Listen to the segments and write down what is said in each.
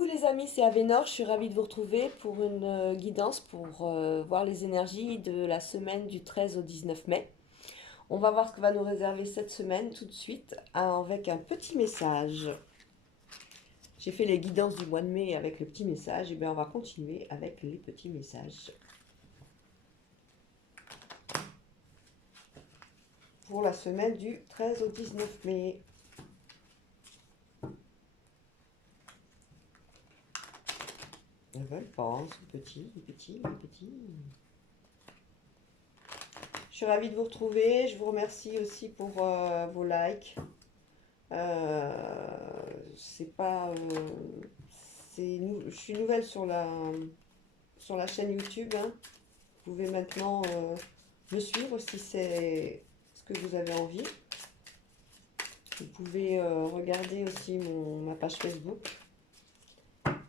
Coucou les amis, c'est Avénor, je suis ravie de vous retrouver pour une guidance pour voir les énergies de la semaine du 13 au 19 mai. On va voir ce que va nous réserver cette semaine tout de suite avec un petit message. J'ai fait les guidances du mois de mai avec le petit message, et bien on va continuer avec les petits messages pour la semaine du 13 au 19 mai. Ils veulent pas, hein, ce petit, petit, petit. Je suis ravie de vous retrouver, je vous remercie aussi pour vos likes. C'est pas. Je suis nouvelle sur la chaîne YouTube, hein. Vous pouvez maintenant me suivre si c'est ce que vous avez envie. Vous pouvez regarder aussi ma page Facebook.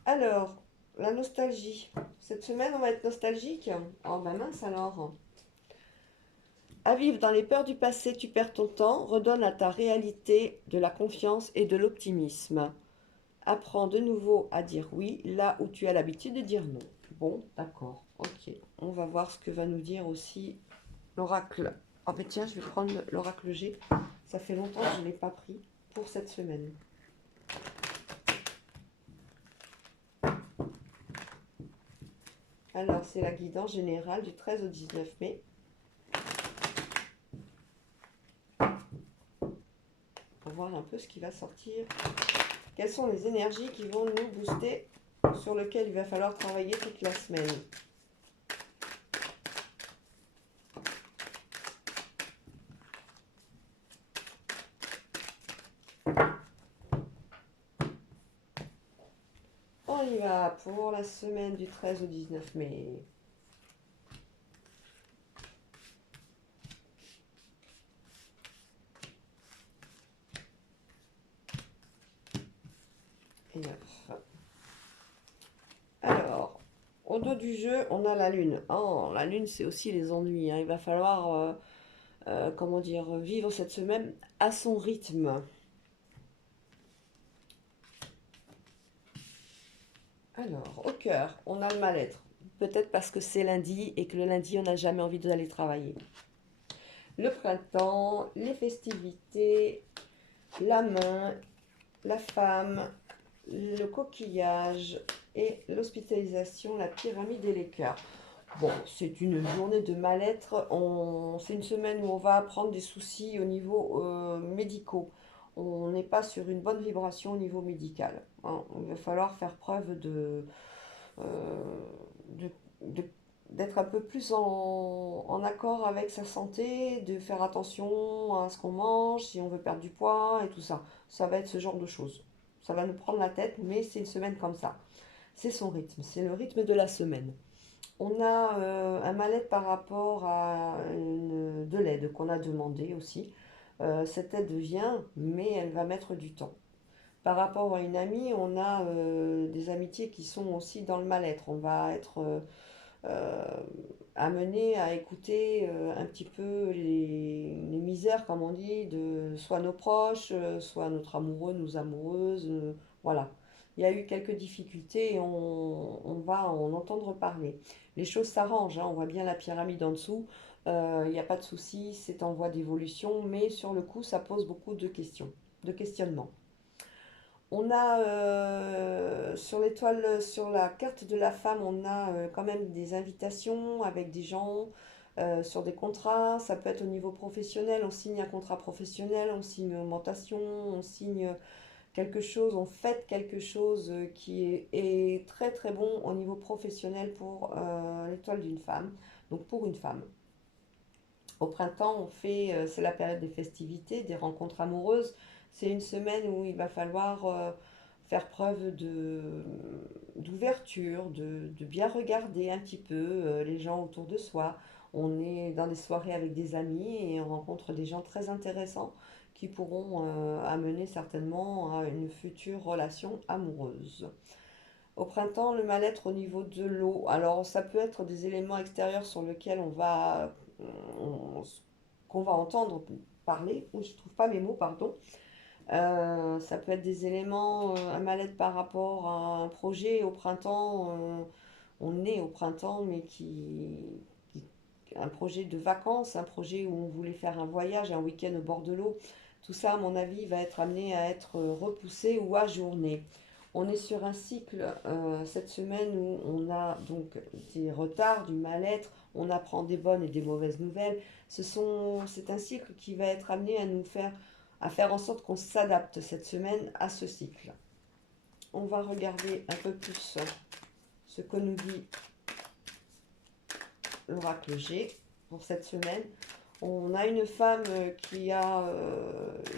Alors, la nostalgie. Cette semaine, on va être nostalgique. Oh, bah mince alors. À vivre dans les peurs du passé, tu perds ton temps. Redonne à ta réalité de la confiance et de l'optimisme. Apprends de nouveau à dire oui là où tu as l'habitude de dire non. Bon, d'accord, ok. On va voir ce que va nous dire aussi l'oracle. Oh ben tiens, je vais prendre l'oracle G. Ça fait longtemps que je ne l'ai pas pris pour cette semaine. Alors, c'est la guidance générale du 13 au 19 mai. Pour voir un peu ce qui va sortir. Quelles sont les énergies qui vont nous booster, sur lesquelles il va falloir travailler toute la semaine. On y va pour la semaine du 13 au 19 mai. Et 9. Alors, au dos du jeu, on a la lune. Oh, la lune, c'est aussi les ennuis, hein. Il va falloir, comment dire, vivre cette semaine à son rythme. Alors, au cœur, on a le mal-être. Peut-être parce que c'est lundi et que le lundi, on n'a jamais envie d'aller travailler. Le printemps, les festivités, la main, la femme, le coquillage et l'hospitalisation, la pyramide et les cœurs. Bon, c'est une journée de mal-être. C'est une semaine où on va apprendre des soucis au niveau médicaux. On n'est pas sur une bonne vibration au niveau médical, hein. Il va falloir faire preuve euh, de- de- d'être un peu plus en accord avec sa santé, de faire attention à ce qu'on mange, si on veut perdre du poids et tout ça. Ça va être ce genre de choses. Ça va nous prendre la tête, mais c'est une semaine comme ça. C'est son rythme, c'est le rythme de la semaine. On a un mal-être par rapport à de l'aide qu'on a demandé aussi. Cette aide vient, mais elle va mettre du temps. Par rapport à une amie, on a des amitiés qui sont aussi dans le mal-être. On va être euh, amené à écouter un petit peu les misères, comme on dit, de soit nos proches, soit notre amoureux, nos amoureuses. Voilà. Il y a eu quelques difficultés et on va en entendre parler. Les choses s'arrangent, hein, on voit bien la pyramide en dessous. Il n'y a pas de souci, c'est en voie d'évolution, mais sur le coup, ça pose beaucoup de questions, de questionnements. On a sur l'étoile, sur la carte de la femme, on a quand même des invitations avec des gens sur des contrats. Ça peut être au niveau professionnel, on signe un contrat professionnel, on signe une augmentation, on signe quelque chose, on fête quelque chose qui est très très bon au niveau professionnel pour l'étoile d'une femme, donc pour une femme. Au printemps, c'est la période des festivités, des rencontres amoureuses. C'est une semaine où il va falloir faire preuve d'ouverture, de bien regarder un petit peu les gens autour de soi. On est dans des soirées avec des amis et on rencontre des gens très intéressants qui pourront amener certainement à une future relation amoureuse. Au printemps, le mal-être au niveau de l'eau. Alors, ça peut être des éléments extérieurs sur lesquels on- qu'on va entendre parler, ou je trouve pas mes mots, pardon. Ça peut être des éléments, un mal-être par rapport à un projet au printemps. On est au printemps, mais qui- un projet de vacances, un projet où on voulait faire un voyage, un week-end au bord de l'eau. Tout ça, à mon avis, va être amené à être repoussé ou ajourné. On est sur un cycle cette semaine où on a donc des retards, du mal-être, on apprend des bonnes et des mauvaises nouvelles. C'est un cycle qui va être amené à faire en sorte qu'on s'adapte cette semaine à ce cycle. On va regarder un peu plus ce que nous dit l'oracle G pour cette semaine. On a une femme qui a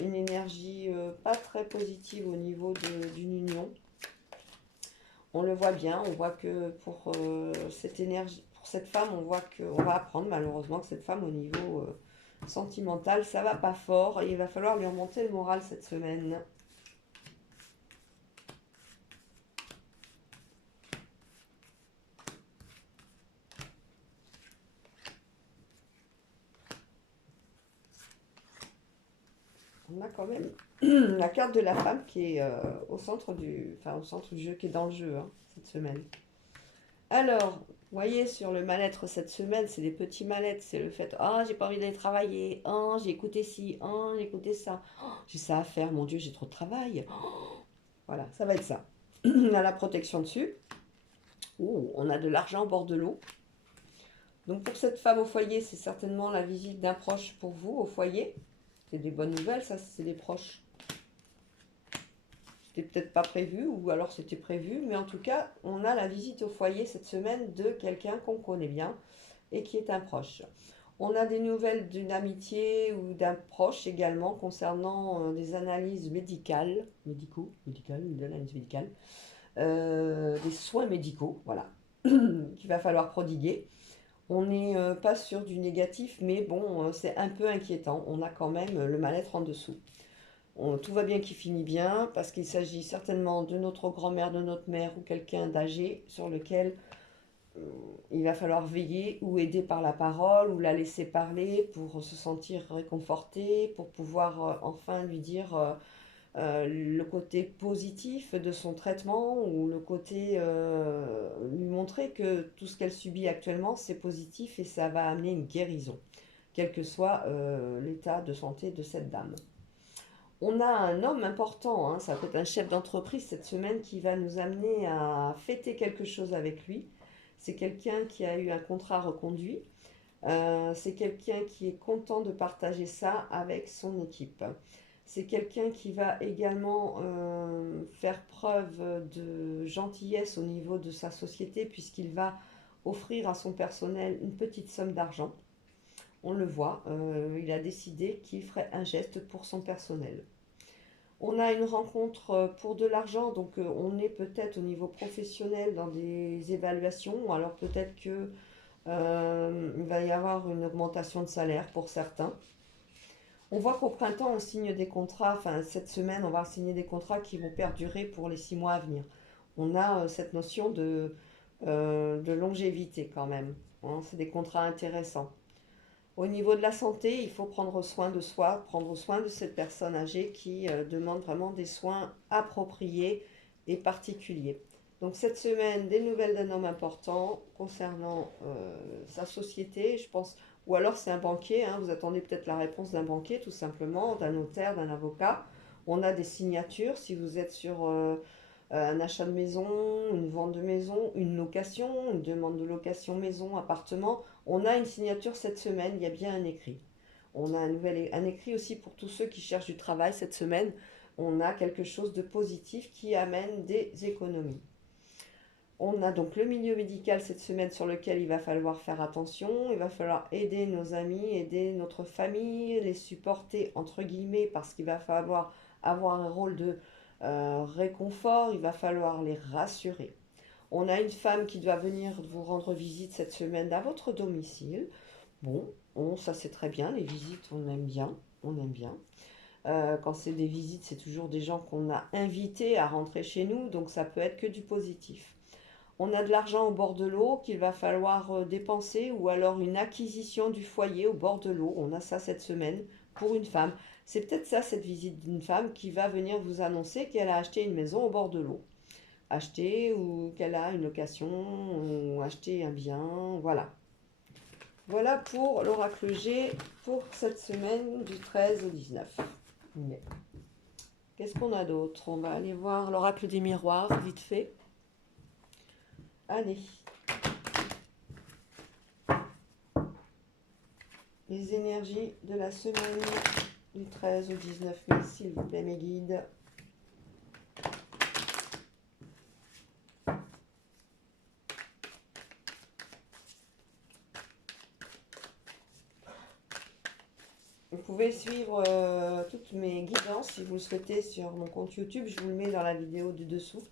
une énergie pas très positive au niveau d'une union. On le voit bien, on voit que pour cette énergie, pour cette femme, on voit qu'on va apprendre malheureusement que cette femme au niveau sentimental, ça va pas fort et il va falloir lui remonter le moral cette semaine. On a quand même la carte de la femme qui est au centre du jeu, qui est dans le jeu cette semaine. Alors, vous voyez, sur le mal-être cette semaine, c'est des petits mal-être. C'est le fait, ah, j'ai pas envie d'aller travailler, ah, j'ai écouté ci, ah, j'ai écouté ça, oh, j'ai ça à faire, mon Dieu, j'ai trop de travail. Voilà, ça va être ça. On a la protection dessus. Oh, on a de l'argent au bord de l'eau. Donc pour cette femme au foyer, c'est certainement la visite d'un proche pour vous au foyer. C'est des bonnes nouvelles, ça, c'est des proches. C'était peut-être pas prévu, ou alors c'était prévu, mais en tout cas, on a la visite au foyer cette semaine de quelqu'un qu'on connaît bien et qui est un proche. On a des nouvelles d'une amitié ou d'un proche également concernant des analyses médicales, des analyses médicales, des soins médicaux, voilà, qu'il va falloir prodiguer. On n'est pas sûr du négatif, mais bon, c'est un peu inquiétant. On a quand même le mal-être en dessous. Tout va bien qui finit bien, parce qu'il s'agit certainement de notre grand-mère, de notre mère ou quelqu'un d'âgé sur lequel euh, il va falloir veiller ou aider par la parole ou la laisser parler pour se sentir réconforté, pour pouvoir enfin lui dire le côté positif de son traitement ou le côté lui montrer que tout ce qu'elle subit actuellement c'est positif et ça va amener une guérison, quel que soit l'état de santé de cette dame. On a un homme important, ça peut être un chef d'entreprise cette semaine qui va nous amener à fêter quelque chose avec lui. C'est quelqu'un qui a eu un contrat reconduit. C'est quelqu'un qui est content de partager ça avec son équipe. C'est quelqu'un qui va également faire preuve de gentillesse au niveau de sa société puisqu'il va offrir à son personnel une petite somme d'argent. On le voit, il a décidé qu'il ferait un geste pour son personnel. On a une rencontre pour de l'argent, donc on est peut-être au niveau professionnel dans des évaluations, ou alors peut-être que il va y avoir une augmentation de salaire pour certains. On voit qu'au printemps, on signe des contrats, enfin cette semaine, on va signer des contrats qui vont perdurer pour les 6 mois à venir. On a cette notion de longévité quand même, hein, c'est des contrats intéressants. Au niveau de la santé, il faut prendre soin de soi, prendre soin de cette personne âgée qui demande vraiment des soins appropriés et particuliers. Donc cette semaine, des nouvelles d'un homme important concernant sa société, je pense, ou alors c'est un banquier, vous attendez peut-être la réponse d'un banquier tout simplement, d'un notaire, d'un avocat. On a des signatures si vous êtes sur un achat de maison, une vente de maison, une location, une demande de location maison, appartement. On a une signature cette semaine, il y a bien un écrit. On a un écrit aussi pour tous ceux qui cherchent du travail cette semaine. On a quelque chose de positif qui amène des économies. On a donc le milieu médical cette semaine sur lequel il va falloir faire attention. Il va falloir aider nos amis, aider notre famille, les supporter entre guillemets parce qu'il va falloir avoir un rôle de réconfort. Il va falloir les rassurer. On a une femme qui doit venir vous rendre visite cette semaine à votre domicile. Bon, ça c'est très bien, les visites on aime bien, on aime bien. Quand c'est des visites, c'est toujours des gens qu'on a invités à rentrer chez nous, donc ça peut être que du positif. On a de l'argent au bord de l'eau qu'il va falloir dépenser ou alors une acquisition du foyer au bord de l'eau. On a ça cette semaine pour une femme. C'est peut-être ça, cette visite d'une femme qui va venir vous annoncer qu'elle a acheté une maison au bord de l'eau. Acheter ou qu'elle a une location ou acheter un bien, voilà. Voilà pour l'oracle G pour cette semaine du 13 au 19 mai. Qu'est-ce qu'on a d'autre? On va aller voir l'oracle des miroirs, vite fait. Allez. Les énergies de la semaine du 13 au 19 mai, s'il vous plaît, mes guides. Vous pouvez suivre toutes mes guidances si vous le souhaitez sur mon compte YouTube. Je vous le mets dans la vidéo du dessous.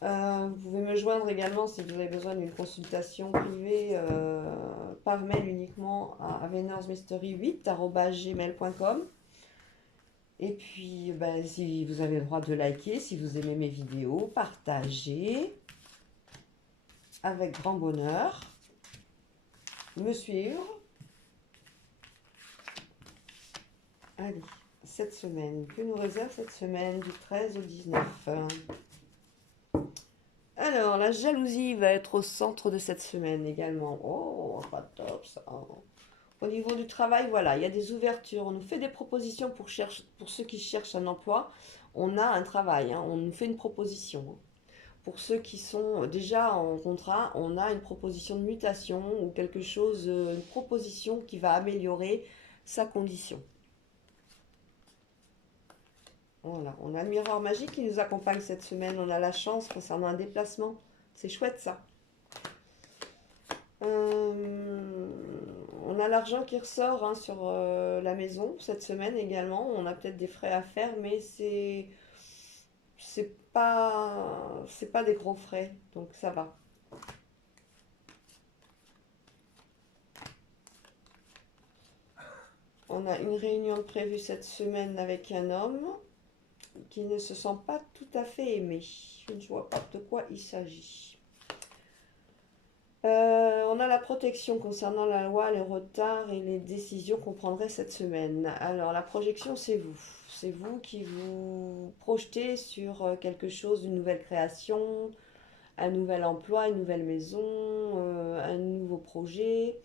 Vous pouvez me joindre également si vous avez besoin d'une consultation privée par mail uniquement à avenersmystery8@gmail.com. Et puis, ben, si vous avez le droit de liker, si vous aimez mes vidéos, partagez avec grand bonheur, me suivre. Allez, cette semaine, que nous réserve cette semaine du 13 au 19? Alors, la jalousie va être au centre de cette semaine également. Oh, pas top ça. Au niveau du travail, voilà, il y a des ouvertures. On nous fait des propositions pour ceux qui cherchent un emploi. On a un travail, hein, on nous fait une proposition. Pour ceux qui sont déjà en contrat, on a une proposition de mutation ou quelque chose, une proposition qui va améliorer sa condition. Voilà, on a le miroir magique qui nous accompagne cette semaine. On a la chance concernant un déplacement. C'est chouette ça. On a l'argent qui ressort hein, sur la maison cette semaine également. On a peut-être des frais à faire, mais c'est pas des gros frais, donc ça va. On a une réunion prévue cette semaine avec un homme qui ne se sent pas tout à fait aimé. Je ne vois pas de quoi il s'agit. On a la protection concernant la loi, les retards et les décisions qu'on prendrait cette semaine. Alors la projection, c'est vous. C'est vous qui vous projetez sur quelque chose, une nouvelle création, un nouvel emploi, une nouvelle maison, un nouveau projet.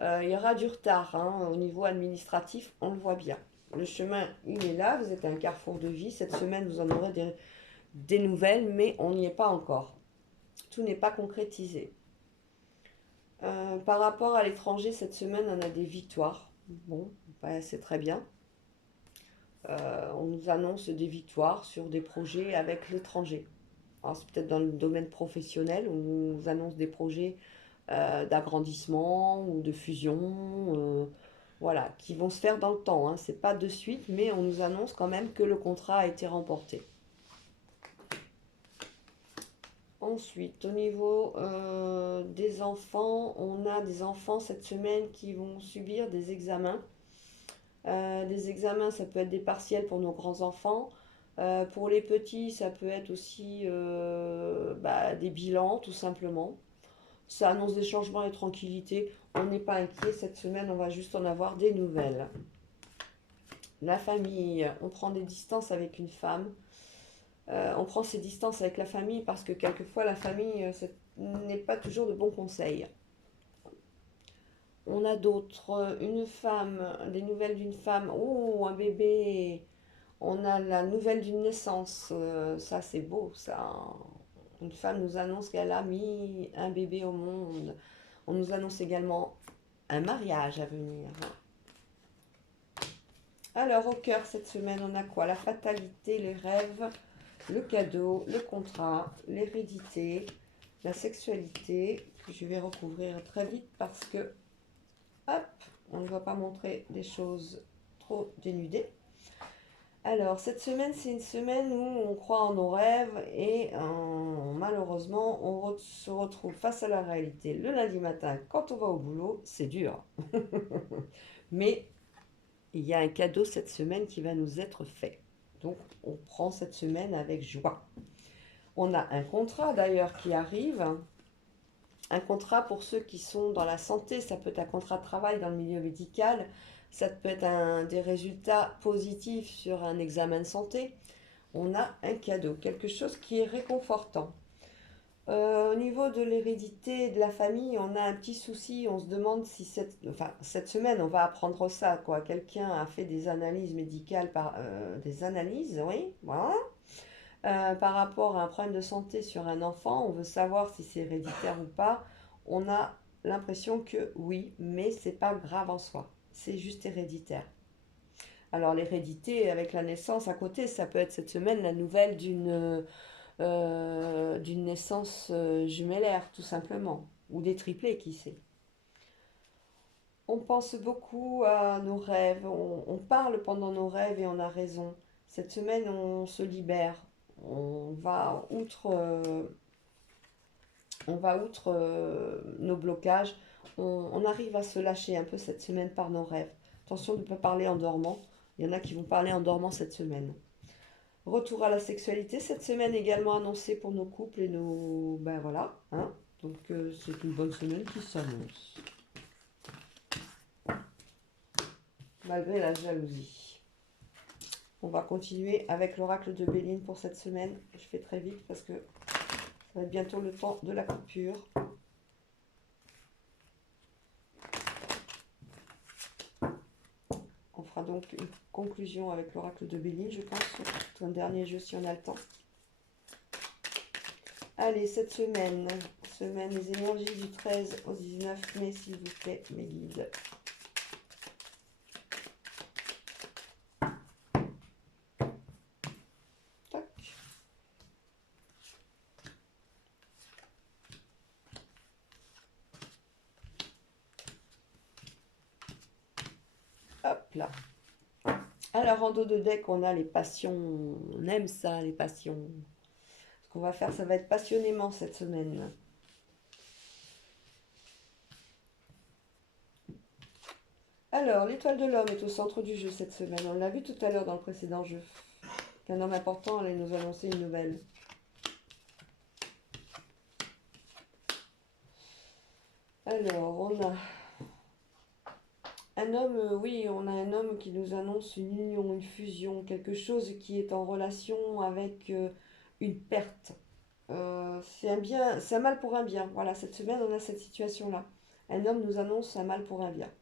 Il y aura du retard hein, au niveau administratif, on le voit bien. Le chemin, il est là, vous êtes à un carrefour de vie. Cette semaine, vous en aurez des nouvelles, mais on n'y est pas encore. Tout n'est pas concrétisé. Par rapport à l'étranger, cette semaine, on a des victoires. Bon, bah, c'est très bien. On nous annonce des victoires sur des projets avec l'étranger. Alors, c'est peut-être dans le domaine professionnel, on nous annonce des projets d'agrandissement ou de fusion, voilà, qui vont se faire dans le temps. Hein. C'est pas de suite, mais on nous annonce quand même que le contrat a été remporté. Ensuite, au niveau des enfants, on a des enfants cette semaine qui vont subir des examens. Des examens, ça peut être des partiels pour nos grands-enfants. Pour les petits, ça peut être aussi des bilans, tout simplement. Ça annonce des changements et tranquillité. On n'est pas inquiet cette semaine, on va juste en avoir des nouvelles. La famille, on prend des distances avec une femme. On prend ses distances avec la famille parce que quelquefois la famille n'est pas toujours de bons conseils. On a d'autres, une femme, des nouvelles d'une femme, oh un bébé, on a la nouvelle d'une naissance, ça c'est beau ça. Une femme nous annonce qu'elle a mis un bébé au monde. On nous annonce également un mariage à venir. Alors au cœur cette semaine on a quoi? La fatalité, les rêves, le cadeau, le contrat, l'hérédité, la sexualité, que je vais recouvrir très vite parce que, hop, on ne va pas montrer des choses trop dénudées. Alors, cette semaine, c'est une semaine où on croit en nos rêves et malheureusement, on se retrouve face à la réalité le lundi matin quand on va au boulot. C'est dur. Mais il y a un cadeau cette semaine qui va nous être fait. Donc, on prend cette semaine avec joie. On a un contrat d'ailleurs qui arrive Un contrat pour ceux qui sont dans la santé, ça peut être un contrat de travail dans le milieu médical, ça peut être des résultats positifs sur un examen de santé. On a un cadeau, quelque chose qui est réconfortant. Au niveau de l'hérédité et de la famille, on a un petit souci. On se demande si cette semaine, on va apprendre ça, quoi. Quelqu'un a fait des analyses médicales des analyses, oui, voilà. Par rapport à un problème de santé sur un enfant, on veut savoir si c'est héréditaire ou pas. On a l'impression que oui, mais c'est pas grave en soi. C'est juste héréditaire. Alors l'hérédité avec la naissance à côté, ça peut être cette semaine la nouvelle d'une naissance jumellaire, tout simplement, ou des triplés, qui sait. On pense beaucoup à nos rêves, on parle pendant nos rêves et on a raison. Cette semaine, on se libère, on va outre nos blocages, on arrive à se lâcher un peu cette semaine par nos rêves. Attention de ne pas parler en dormant, il y en a qui vont parler en dormant cette semaine. Retour à la sexualité, cette semaine également annoncée pour nos couples et nos... Ben voilà, hein. Donc c'est une bonne semaine qui s'annonce. Malgré la jalousie. On va continuer avec l'oracle de Béline pour cette semaine. Je fais très vite parce que ça va être bientôt le temps de la coupure. On fera donc une conclusion avec l'oracle de Béline, je pense. Un dernier jeu si on a le temps. Allez, cette semaine, les énergies du 13 au 19 mai, s'il vous plaît, mes guides. Tac. Hop là. Alors, en dos de deck, on a les passions. On aime ça, les passions. Ce qu'on va faire, ça va être passionnément cette semaine. Alors, l'étoile de l'homme est au centre du jeu cette semaine. On l'a vu tout à l'heure dans le précédent jeu. Qu'un homme important allait nous annoncer une nouvelle. Alors, on a un homme, oui, on a un homme qui nous annonce une union, une fusion, quelque chose qui est en relation avec une perte. C'est un bien, c'est un mal pour un bien. Voilà, cette semaine, on a cette situation-là. Un homme nous annonce un mal pour un bien.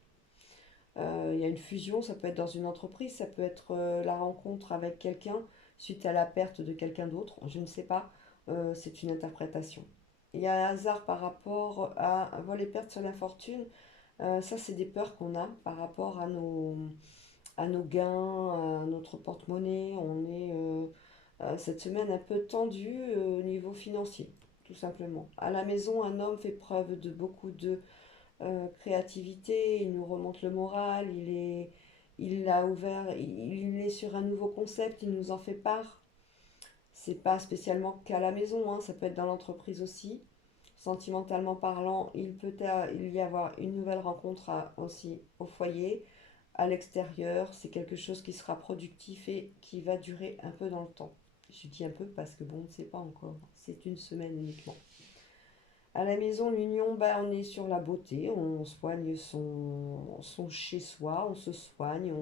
Il y a une fusion, ça peut être dans une entreprise, ça peut être la rencontre avec quelqu'un suite à la perte de quelqu'un d'autre, je ne sais pas, c'est une interprétation. Il y a un hasard par rapport à vol et perte sur la fortune, ça c'est des peurs qu'on a par rapport à nos gains, à notre porte-monnaie, on est cette semaine un peu tendu au niveau financier, tout simplement. À la maison, un homme fait preuve de beaucoup de créativité, il nous remonte le moral, il a ouvert, il est sur un nouveau concept, il nous en fait part. C'est pas spécialement qu'à la maison, hein, ça peut être dans l'entreprise aussi. Sentimentalement parlant, il y avoir une nouvelle rencontre aussi au foyer, à l'extérieur. C'est quelque chose qui sera productif et qui va durer un peu dans le temps. Je dis un peu parce que bon, on ne sait pas encore. C'est une semaine uniquement. À la maison, l'union, bah, on est sur la beauté, on soigne son chez-soi, on se soigne,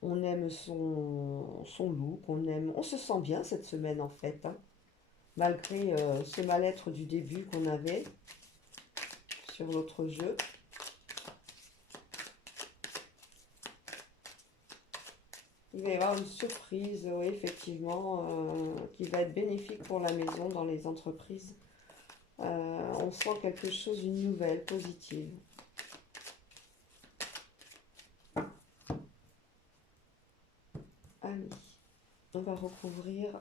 on aime son look, on se sent bien cette semaine en fait, hein, malgré ce mal-être du début qu'on avait sur l'autre jeu. Il va y avoir une surprise, oui, effectivement, qui va être bénéfique pour la maison dans les entreprises. On sent quelque chose, une nouvelle, positive. Allez, on va recouvrir.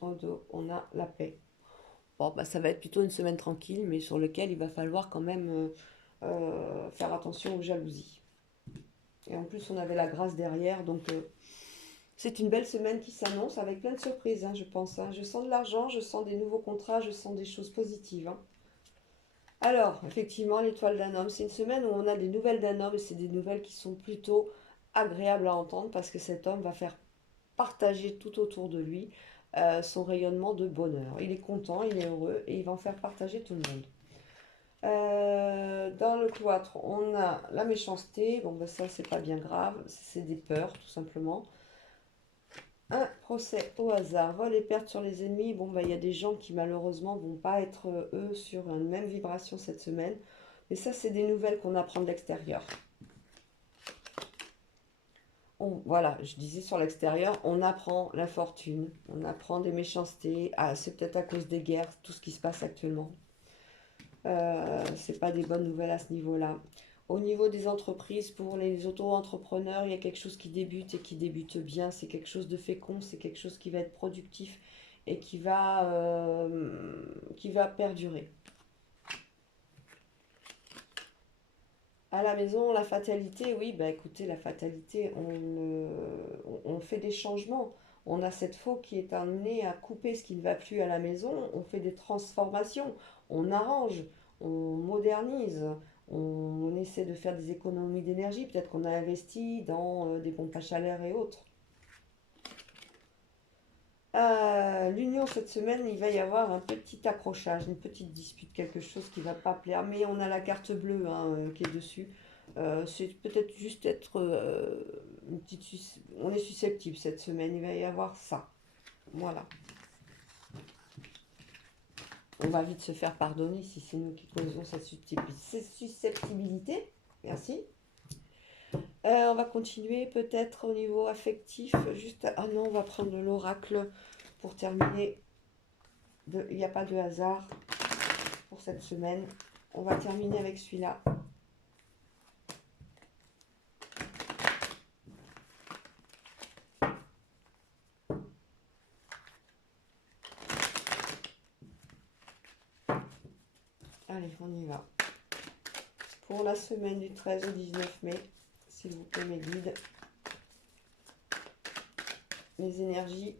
En dos, on a la paix. Bon, bah, ça va être plutôt une semaine tranquille, mais sur lequel il va falloir quand même faire attention aux jalousies. Et en plus, on avait la grâce derrière, donc c'est une belle semaine qui s'annonce avec plein de surprises, hein, je pense, hein. Je sens de l'argent, je sens des nouveaux contrats, je sens des choses positives, hein. Alors, effectivement, l'étoile d'un homme, c'est une semaine où on a des nouvelles d'un homme et c'est des nouvelles qui sont plutôt agréables à entendre parce que cet homme va faire partager tout autour de lui son rayonnement de bonheur. Il est content, il est heureux et il va en faire partager tout le monde. Dans le cloître, on a la méchanceté. Bon, ben ça, c'est pas bien grave. C'est des peurs, tout simplement. Un procès au hasard. Vol et perte sur les ennemis. Bon, ben il y a des gens qui, malheureusement, vont pas être, eux, sur une même vibration cette semaine. Mais ça, c'est des nouvelles qu'on apprend de l'extérieur. Voilà, je disais sur l'extérieur, on apprend l'infortune, on apprend des méchancetés. Ah, c'est peut-être à cause des guerres, tout ce qui se passe actuellement. C'est pas des bonnes nouvelles à ce niveau-là. Au niveau des entreprises, pour les auto-entrepreneurs, il y a quelque chose qui débute et qui débute bien. C'est quelque chose de fécond, c'est quelque chose qui va être productif et qui va perdurer. À la maison, la fatalité, oui, bah écoutez, la fatalité, on fait des changements. On a cette faux qui est amenée à couper ce qui ne va plus à la maison. On fait des transformations, on arrange, on modernise, on essaie de faire des économies d'énergie. Peut-être qu'on a investi dans des pompes à chaleur et autres. L'union cette semaine, il va y avoir un petit accrochage, une petite dispute, quelque chose qui va pas plaire. Mais on a la carte bleue hein, qui est dessus. C'est peut-être juste être on est susceptible cette semaine. Il va y avoir ça. Voilà. On va vite se faire pardonner si c'est nous qui causons cette susceptibilité. Merci. On va continuer peut-être au niveau affectif. Juste. Ah non, on va prendre l'oracle pour terminer. Il n'y a pas de hasard pour cette semaine. On va terminer avec celui-là. Allez, on y va. Pour la semaine du 13 au 19 mai, s'il vous plaît, mes guides. Les énergies,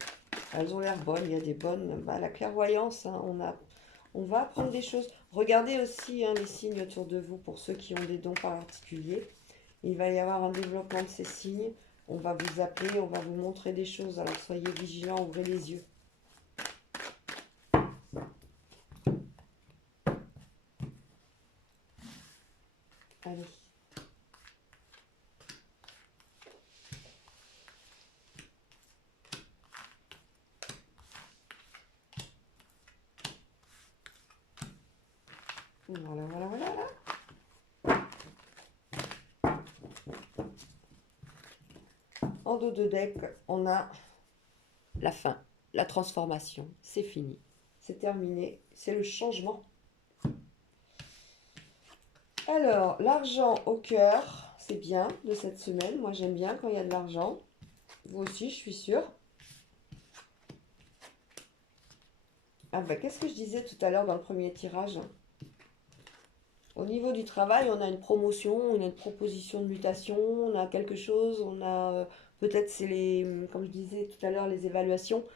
elles ont l'air bonnes. Il y a des bonnes. La clairvoyance, hein, on va apprendre des choses. Regardez aussi hein, les signes autour de vous pour ceux qui ont des dons particuliers. Il va y avoir un développement de ces signes. On va vous appeler, on va vous montrer des choses. Alors soyez vigilants, ouvrez les yeux. Allez. Voilà, voilà, voilà. En dos de deck, on a la fin, la transformation. C'est fini, c'est terminé, c'est le changement. Alors, l'argent au cœur, c'est bien de cette semaine. Moi, j'aime bien quand il y a de l'argent. Vous aussi, je suis sûre. Ah bah, qu'est-ce que je disais tout à l'heure dans le premier tirage? Au niveau du travail, on a une promotion, on a une proposition de mutation, on a quelque chose, on a peut-être c'est comme je disais tout à l'heure, les évaluations.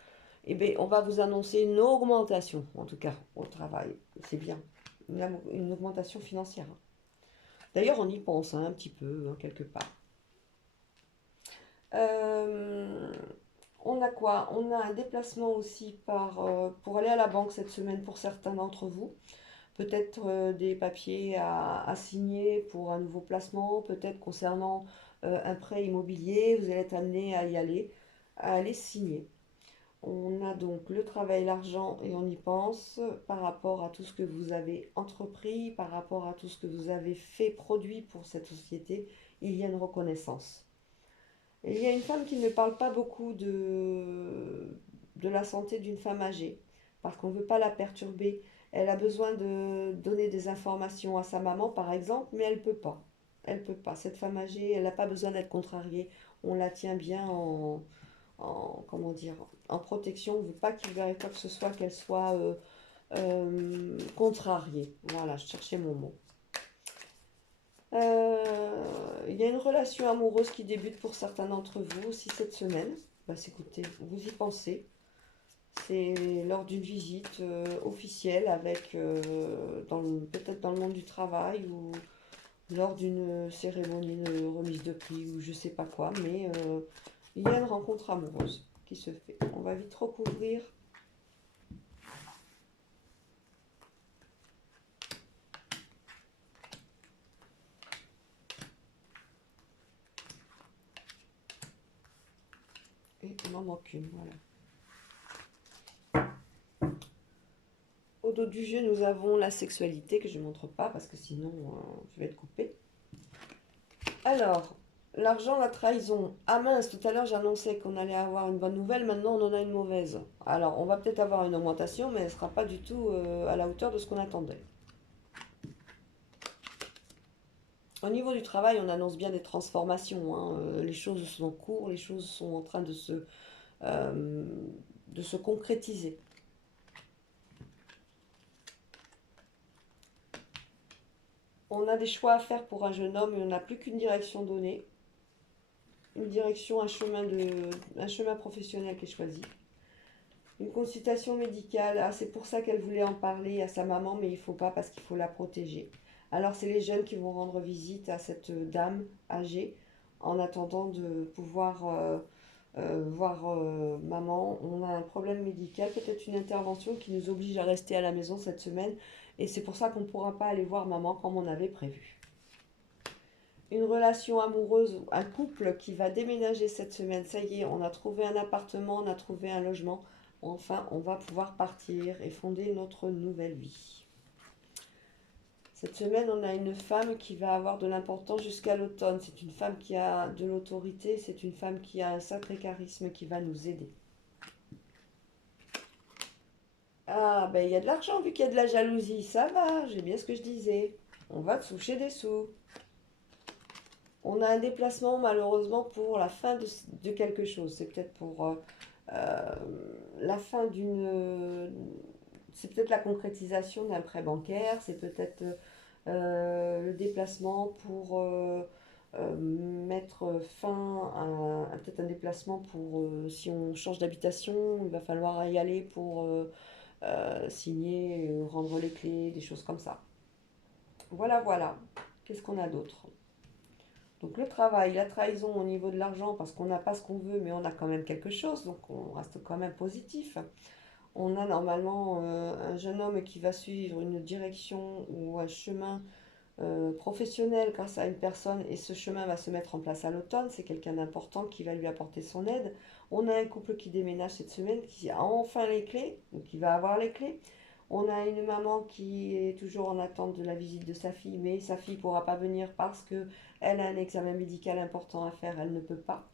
Eh bien, on va vous annoncer une augmentation, en tout cas, au travail. C'est bien. Une augmentation financière. D'ailleurs, on y pense hein, un petit peu, hein, quelque part. Euh, on a quoi? On a un déplacement aussi pour aller à la banque cette semaine pour certains d'entre vous. Peut-être des papiers à signer pour un nouveau placement, peut-être concernant un prêt immobilier, vous allez être amené à aller signer. On a donc le travail, l'argent et on y pense par rapport à tout ce que vous avez entrepris, par rapport à tout ce que vous avez fait, produit pour cette société, il y a une reconnaissance. Et il y a une femme qui ne parle pas beaucoup de la santé d'une femme âgée, parce qu'on ne veut pas la perturber. Elle a besoin de donner des informations à sa maman, par exemple, mais elle ne peut pas. Elle peut pas. Cette femme âgée, elle n'a pas besoin d'être contrariée. On la tient bien comment dire, en protection. On ne veut pas qu'il lui arrive quoi que ce soit, qu'elle soit contrariée. Voilà, je cherchais mon mot. Il y a une relation amoureuse qui débute pour certains d'entre vous aussi cette semaine. Bah, écoutez, vous y pensez. C'est lors d'une visite officielle avec peut-être dans le monde du travail ou lors d'une cérémonie de remise de prix ou je sais pas quoi, mais il y a une rencontre amoureuse qui se fait. On va vite recouvrir. Et il m'en manque une, voilà. Au dos du jeu, nous avons la sexualité que je ne montre pas parce que sinon je vais être coupée. Alors, l'argent, la trahison. Ah mince, tout à l'heure j'annonçais qu'on allait avoir une bonne nouvelle, maintenant on en a une mauvaise. Alors, on va peut-être avoir une augmentation, mais elle ne sera pas du tout à la hauteur de ce qu'on attendait. Au niveau du travail, on annonce bien des transformations, hein. Les choses sont en cours, les choses sont en train euh, de se concrétiser. On a des choix à faire pour un jeune homme et on n'a plus qu'une direction donnée. Une direction, un chemin professionnel qui est choisi. Une consultation médicale, ah, c'est pour ça qu'elle voulait en parler à sa maman, mais il ne faut pas parce qu'il faut la protéger. Alors c'est les jeunes qui vont rendre visite à cette dame âgée en attendant de pouvoir voir maman. On a un problème médical, peut-être une intervention qui nous oblige à rester à la maison cette semaine et c'est pour ça qu'on ne pourra pas aller voir maman comme on avait prévu. Une relation amoureuse, un couple qui va déménager cette semaine. Ça y est, on a trouvé un appartement, on a trouvé un logement. Enfin, on va pouvoir partir et fonder notre nouvelle vie. Cette semaine, on a une femme qui va avoir de l'importance jusqu'à l'automne. C'est une femme qui a de l'autorité, c'est une femme qui a un sacré charisme qui va nous aider. Ah, ben il y a de l'argent vu qu'il y a de la jalousie. Ça va, j'ai bien ce que je disais. On va te soucher des sous. On a un déplacement malheureusement pour la fin de quelque chose. C'est peut-être pour euh, la fin d'une... C'est peut-être la concrétisation d'un prêt bancaire, c'est peut-être le déplacement pour mettre fin à peut-être un déplacement pour si on change d'habitation, il va falloir y aller pour signer, rendre les clés, des choses comme ça. Voilà, voilà. Qu'est-ce qu'on a d'autre? Donc le travail, la trahison au niveau de l'argent, parce qu'on n'a pas ce qu'on veut, mais on a quand même quelque chose, donc on reste quand même positif. On a normalement un jeune homme qui va suivre une direction ou un chemin professionnel grâce à une personne, et ce chemin va se mettre en place à l'automne. C'est quelqu'un d'important qui va lui apporter son aide. On a un couple qui déménage cette semaine, qui a enfin les clés, donc qui va avoir les clés. On a une maman qui est toujours en attente de la visite de sa fille, mais sa fille ne pourra pas venir parce que elle a un examen médical important à faire, elle ne peut pas.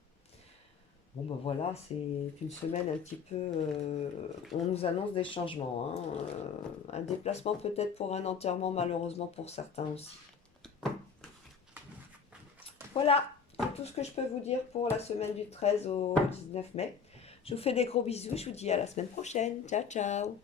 Bon ben voilà, c'est une semaine un petit peu... on nous annonce des changements, hein. Un déplacement peut-être pour un enterrement, malheureusement pour certains aussi. Voilà, c'est tout ce que je peux vous dire pour la semaine du 13 au 19 mai. Je vous fais des gros bisous, je vous dis à la semaine prochaine. Ciao, ciao!